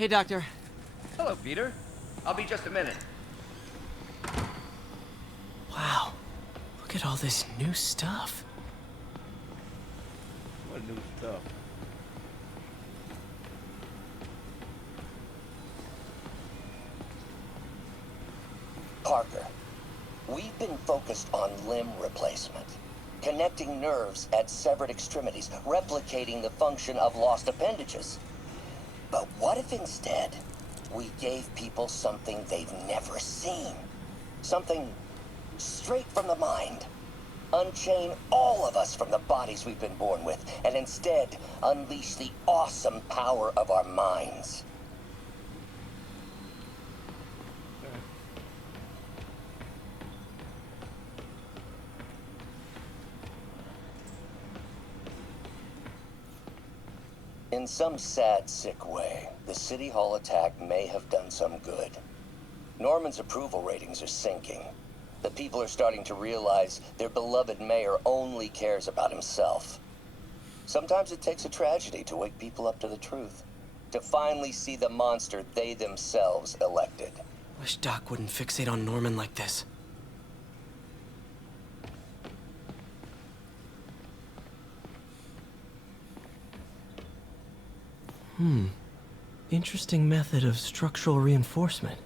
Hey, Doctor. Hello, Peter. I'll be just a minute. Wow. Look at all this new stuff. What new stuff? Parker, we've been focused on limb replacement, connecting nerves at severed extremities, replicating the function of lost appendages. But what if instead we gave people something they've never seen? Something straight from the mind. Unchain all of us from the bodies we've been born with, and instead unleash the awesome power of our minds. In some sad, sick way, the City Hall attack may have done some good. Norman's approval ratings are sinking. The people are starting to realize their beloved mayor only cares about himself. Sometimes it takes a tragedy to wake people up to the truth, to finally see the monster they themselves elected. Wish Doc wouldn't fixate on Norman like this. Interesting method of structural reinforcement.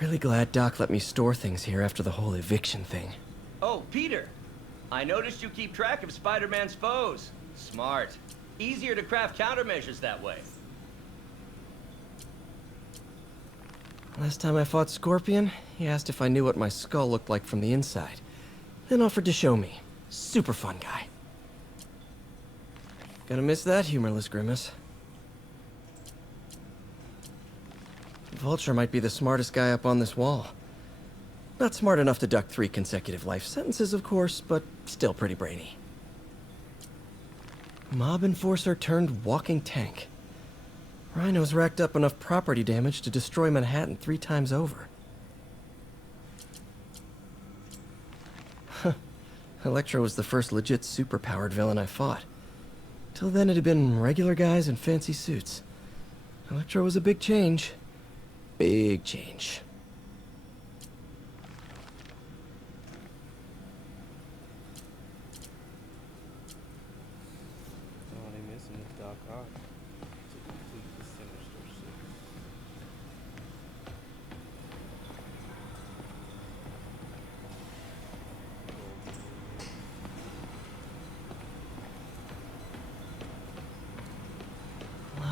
Really glad Doc let me store things here after the whole eviction thing. Oh, Peter. I noticed you keep track of Spider-Man's foes. Smart. Easier to craft countermeasures that way. Last time I fought Scorpion, he asked if I knew what my skull looked like from the inside. Then offered to show me. Super fun guy. Gonna miss that humorless grimace. Vulture might be the smartest guy up on this wall. Not smart enough to duck 3 consecutive life sentences, of course, but still pretty brainy. Mob enforcer turned walking tank. Rhino's racked up enough property damage to destroy Manhattan 3 times over. Huh. Electro was the first legit superpowered villain I fought. Till then it had been regular guys in fancy suits. Electro was a big change. Big change. All they missing is Doc Ock to complete the Sinister Six.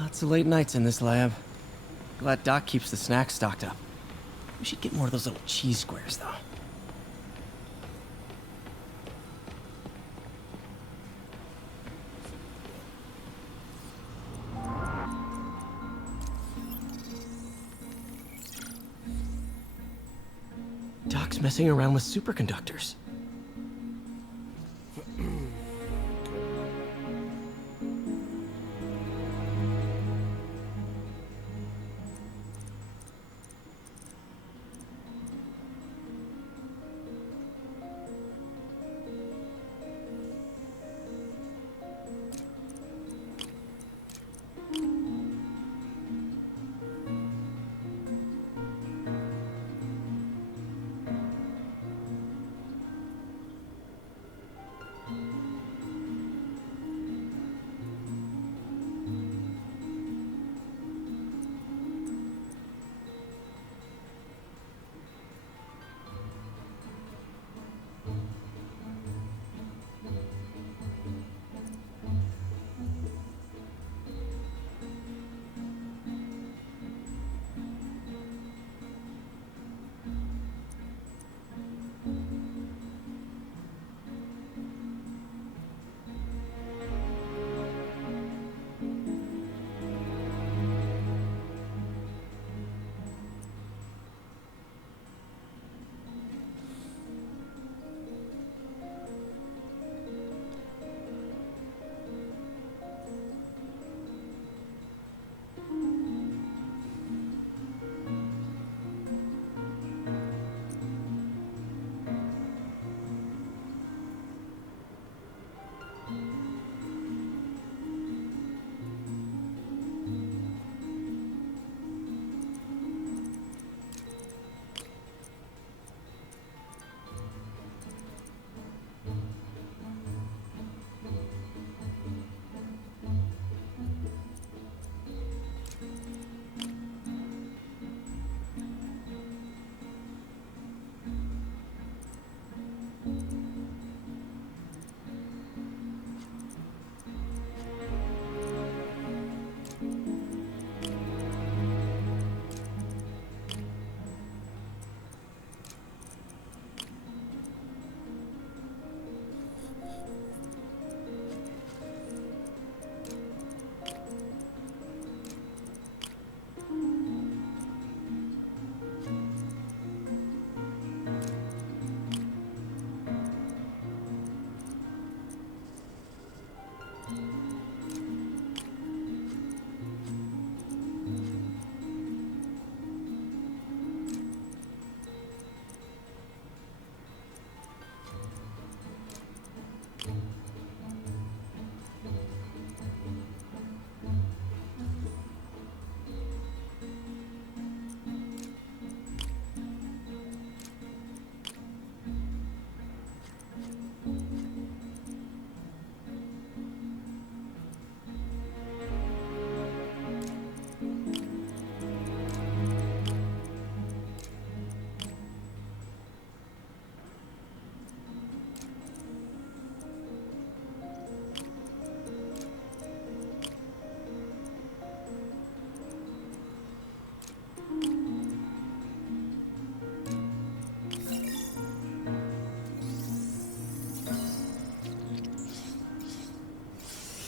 Lots of late nights in this lab. Glad Doc keeps the snacks stocked up. We should get more of those little cheese squares, though. Doc's messing around with superconductors.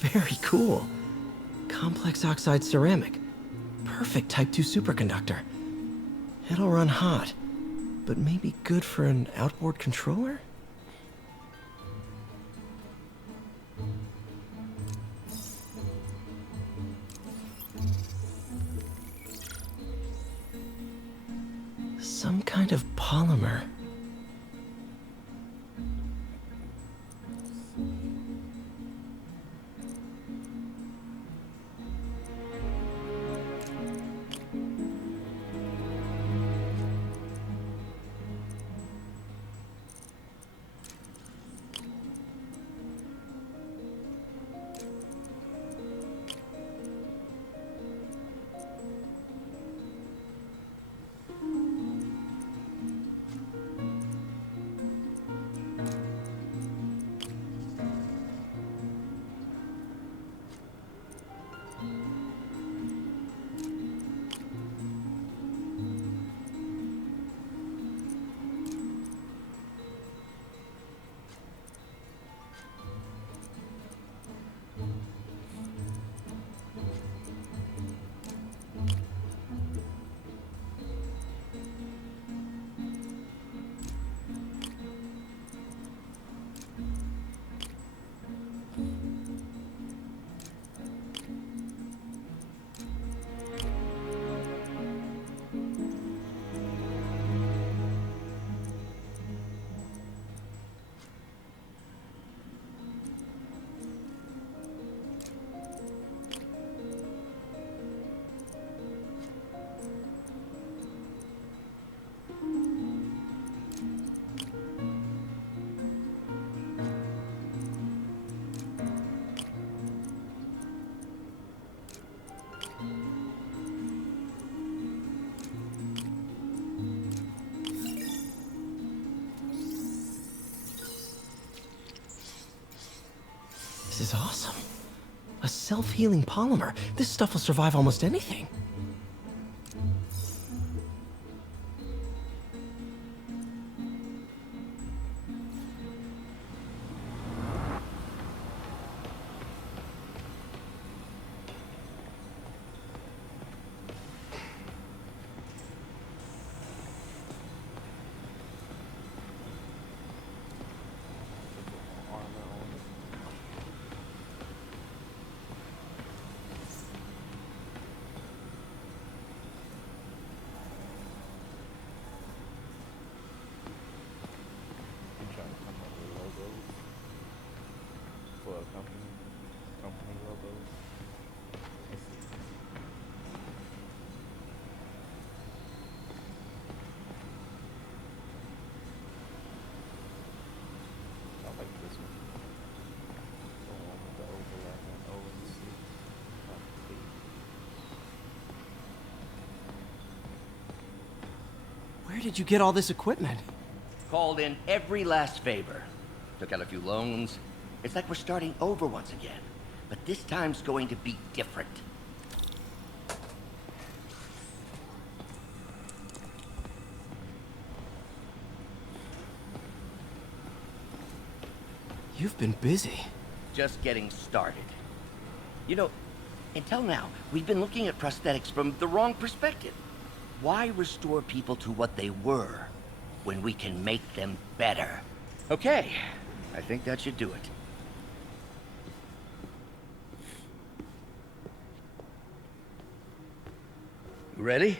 Very cool. Complex oxide ceramic. Perfect Type 2 superconductor. It'll run hot, but maybe good for an outboard controller? Some kind of polymer. This is awesome. A self-healing polymer. This stuff will survive almost anything. Company logos. Let's see. I like this one. The one with the overlap on O and C. Where did you get all this equipment? Called in every last favor. Took out a few loans. It's like we're starting over once again. But this time's going to be different. You've been busy. Just getting started. You know, until now, we've been looking at prosthetics from the wrong perspective. Why restore people to what they were when we can make them better? Okay, I think that should do it. You ready?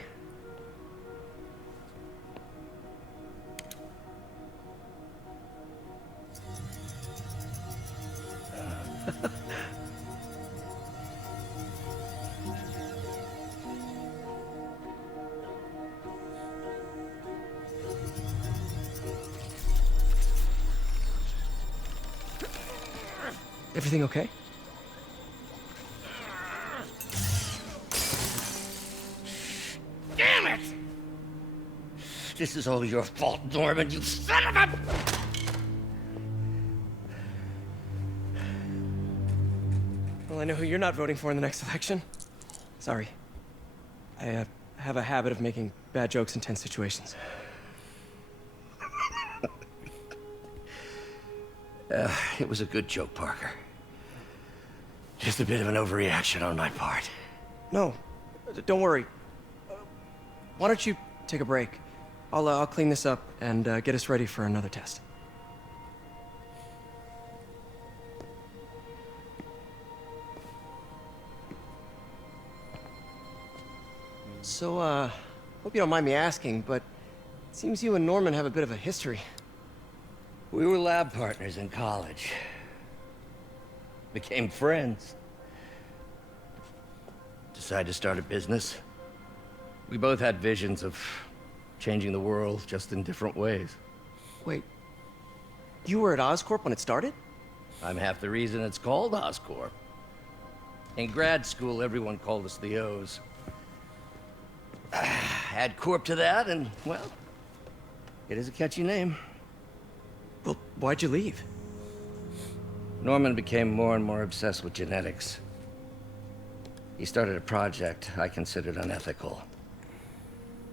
Everything okay? Damn it! This is all your fault, Norman, you son of a... Well, I know who you're not voting for in the next election. Sorry. I have a habit of making bad jokes in tense situations. It was a good joke, Parker. Just a bit of an overreaction on my part. No, don't worry. Why don't you take a break? I'll clean this up and get us ready for another test. So, hope you don't mind me asking, but it seems you and Norman have a bit of a history. We were lab partners in college. Became friends. Decided to start a business. We both had visions of changing the world, just in different ways. Wait, you were at Oscorp when it started? I'm half the reason it's called Oscorp. In grad school, everyone called us the O's. Add Corp to that, and, well, it is a catchy name. Well, why'd you leave? Norman became more and more obsessed with genetics. He started a project I considered unethical.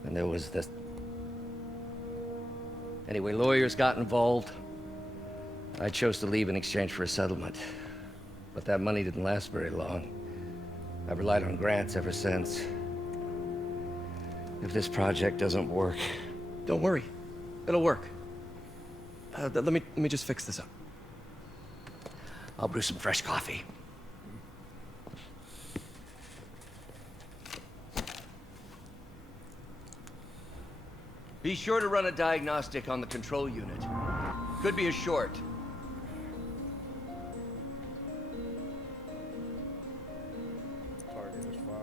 And there was this... Anyway, lawyers got involved. I chose to leave in exchange for a settlement. But that money didn't last very long. I've relied on grants ever since. If this project doesn't work... Don't worry. It'll work. Let me just fix this up. I'll brew some fresh coffee. Be sure to run a diagnostic on the control unit. Could be a short. Target is 5.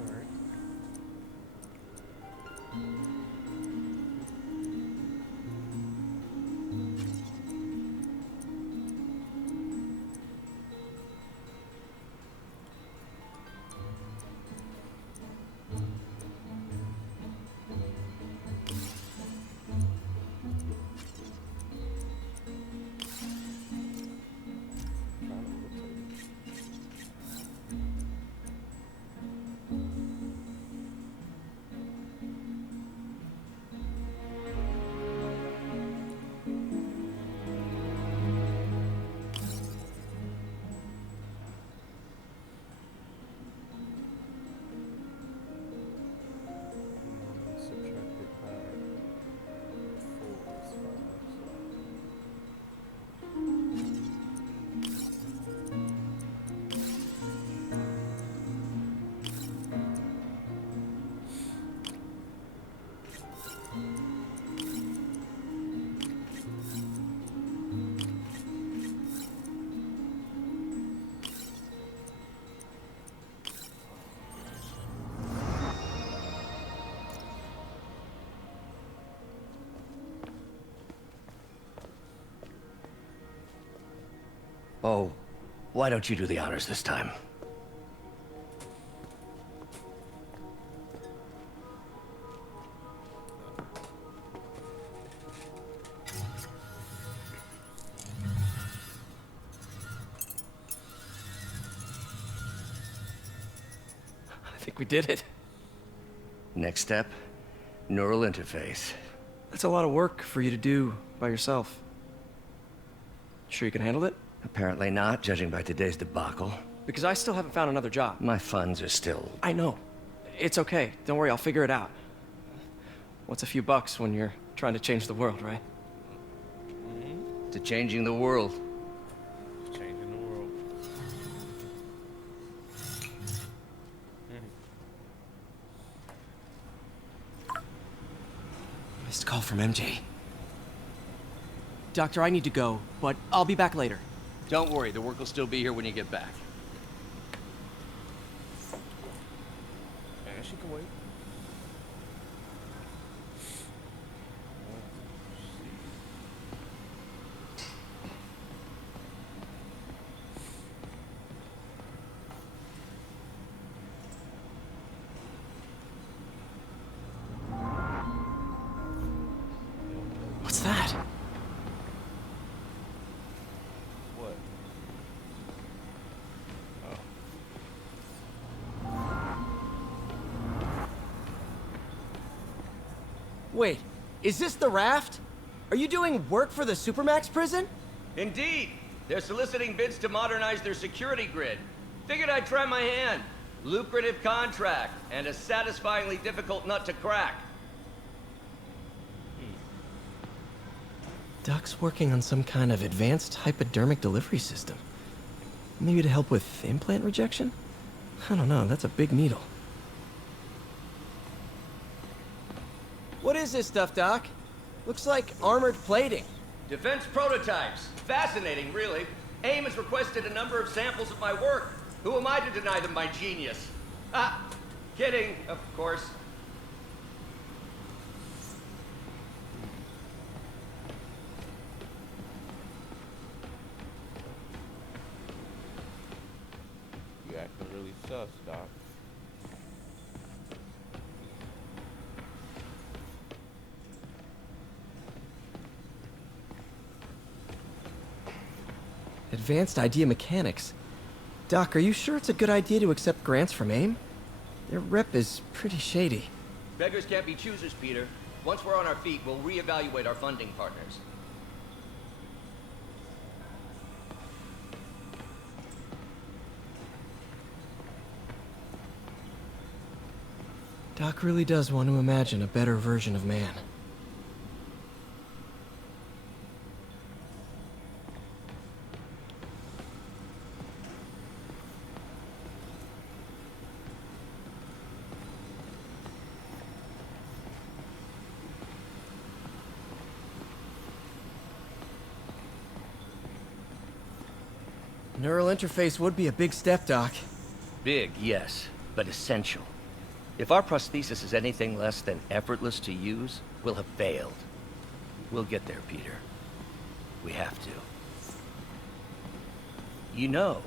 Alright. Trying to rotate. Subtracted by 4 is 5, so... Oh, Why don't you do the honors this time? I think we did it. Next step, neural interface. That's a lot of work for you to do by yourself. Sure you can handle it? Apparently not, judging by today's debacle. Because I still haven't found another job. My funds are still... I know. It's okay. Don't worry, I'll figure it out. What's a few bucks when you're trying to change the world, right? to changing the world. Changing the world. Missed call from MJ. Doctor, I need to go, but I'll be back later. Don't worry, the work will still be here when you get back. And she can wait. What's that? What? Wait, is this the raft? Are you doing work for the Supermax prison? Indeed. They're soliciting bids to modernize their security grid. Figured I'd try my hand. Lucrative contract, and a satisfyingly difficult nut to crack. Doc's working on some kind of advanced hypodermic delivery system. Maybe to help with implant rejection? I don't know, that's a big needle. What is this stuff, Doc? Looks like armored plating. Defense prototypes. Fascinating, really. AIM has requested a number of samples of my work. Who am I to deny them my genius? Ah, kidding, of course. You acting really sus, Doc. Advanced idea mechanics. Doc, are you sure it's a good idea to accept grants from AIM? Their rep is pretty shady. Beggars can't be choosers, Peter. Once we're on our feet, we'll reevaluate our funding partners. Doc really does want to imagine a better version of man. Neural interface would be a big step, Doc. Big, yes, but essential. If our prosthesis is anything less than effortless to use, we'll have failed. We'll get there, Peter. We have to. You know,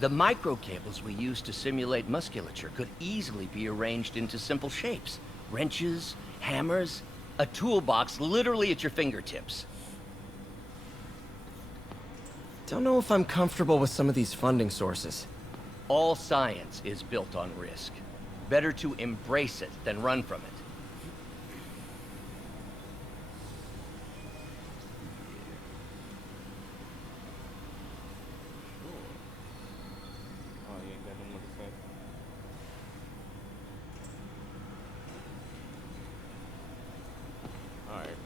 the microcables we use to simulate musculature could easily be arranged into simple shapes. Wrenches, hammers, a toolbox literally at your fingertips. Don't know if I'm comfortable with some of these funding sources. All science is built on risk. Better to embrace it than run from it. Oh, you ain't got no more to say. Alright.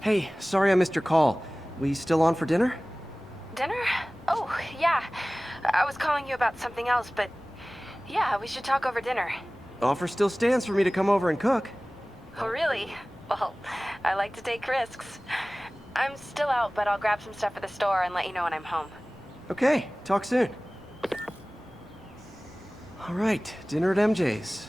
Hey, sorry I missed your call. We still on for dinner? Dinner? Oh, yeah. I was calling you about something else, but yeah, we should talk over dinner. Offer still stands for me to come over and cook. Oh, really? Well, I like to take risks. I'm still out, but I'll grab some stuff at the store and let you know when I'm home. Okay, talk soon. All right, dinner at MJ's.